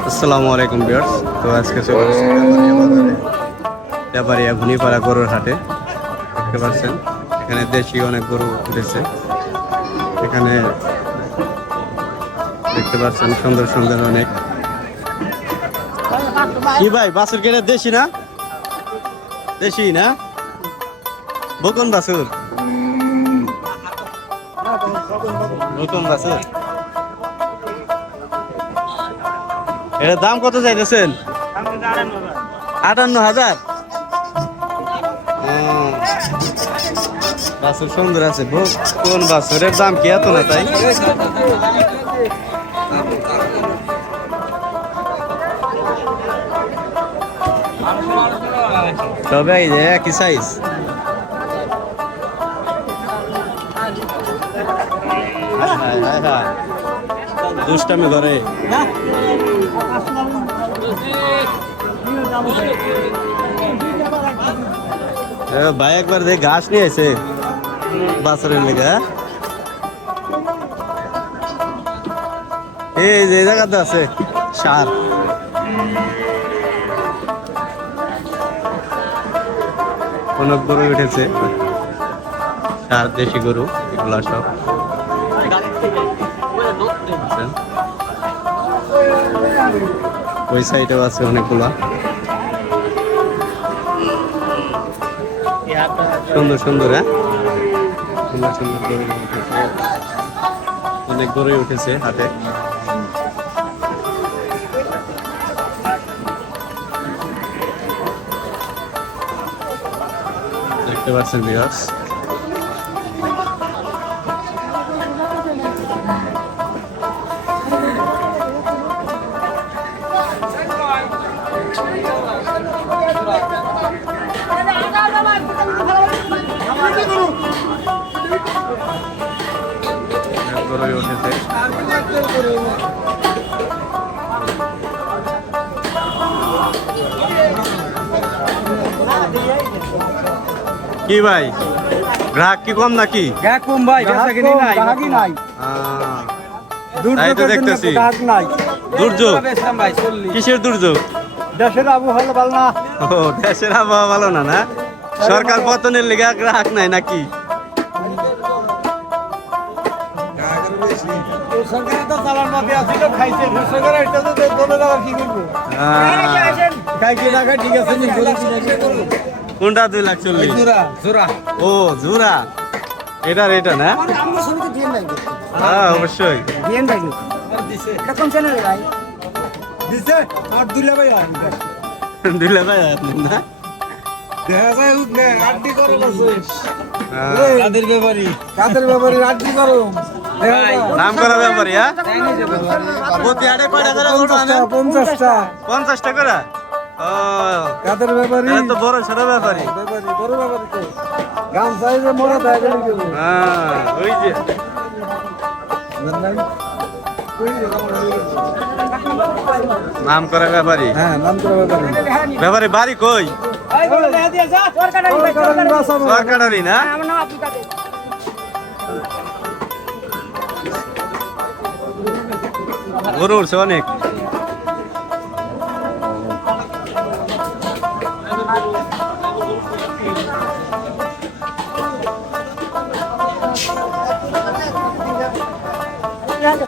আসসালামু আলাইকুম বিয়ার্স তো আজকে চলে এসেছি ব্যাপারীয়া ঘুনিপাড়া গরুর হাটে, দেখতে পাচ্ছেন। এখানে দেশি অনেক গরু উঠেছে। এখানে দেখতে পাচ্ছেন সুন্দর সুন্দর অনেক। কি ভাই বাসুর কেটে দেশি না? দেশি না? বকন বাসুর নতুন বাসুর এটার দাম কত চাইতেছেন? আটান্ন হাজার। বাছুর সুন্দর আছে কোন বাছুরের দাম কি এত না তাই? তবে এই যে একই সাইজ হায় হায় হায়। দুষ্টামি এ, ভাই একবার দেখ ঘাস নিয়ে এসে বাছরের লেগে হ্যাঁ? এই যে জায়গাতে আছে সার। অনেক গরু উঠেছে। সার দেশি গরু এগুলা সব। ওই সাইডেও আছে অনেকগুলা। সুন্দর সুন্দর হ্যাঁ? সুন্দর সুন্দর অনেক গরুই উঠেছে হাতে দেখতে পাচ্ছেন বিহাস উঠেছে কি ভাই? গ্রাহক কি কম নাকি? কম ভাই কিনি নাই। গ্রাহকই নাই। আহ, তো দেখতেছি। দুর্যোগ? ভাই কিসের দুর্যোগ? দেশের আবহাওয়া ভালো না। ও দেশের আবহাওয়া ভালো না না? সরকার পতনের লেগে গ্রাহক নাই নাকি? কোনটা দুই লাখ চল্লিশ? ও জুরা এটা এটা না? হ্যাঁ অবশ্যই। দিয়ে নাই দিছে এটা কোন চ্যানেল ভাই? দিছে আর দিলে ভাই দিলে ভাই আপনি না? দেখা যায় উঠনে আড্ডি করো আছে। তাদের ব্যাপারই কাদের ব্যাপারে? আড্ডি করো নাম করা ব্যাপারী হ্যাঁ? প্রতি আড়ে কয়টা করে আনেন পঞ্চাশটা। পঞ্চাশটা করে? ও। কাদের ব্যাপারে? এটা তো বড় ছোট ব্যাপারী। ব্যাপারে বড় ব্যাপারে তো। গাম সাইজে মোড়া দেয় গেল হ্যাঁ ওই যে। নাম করা ব্যাপারী? হ্যাঁ নাম করা ব্যাপারী। ব্যাপারী বাড়ি কই? সরকারি না? গরু উঠছে অনেক।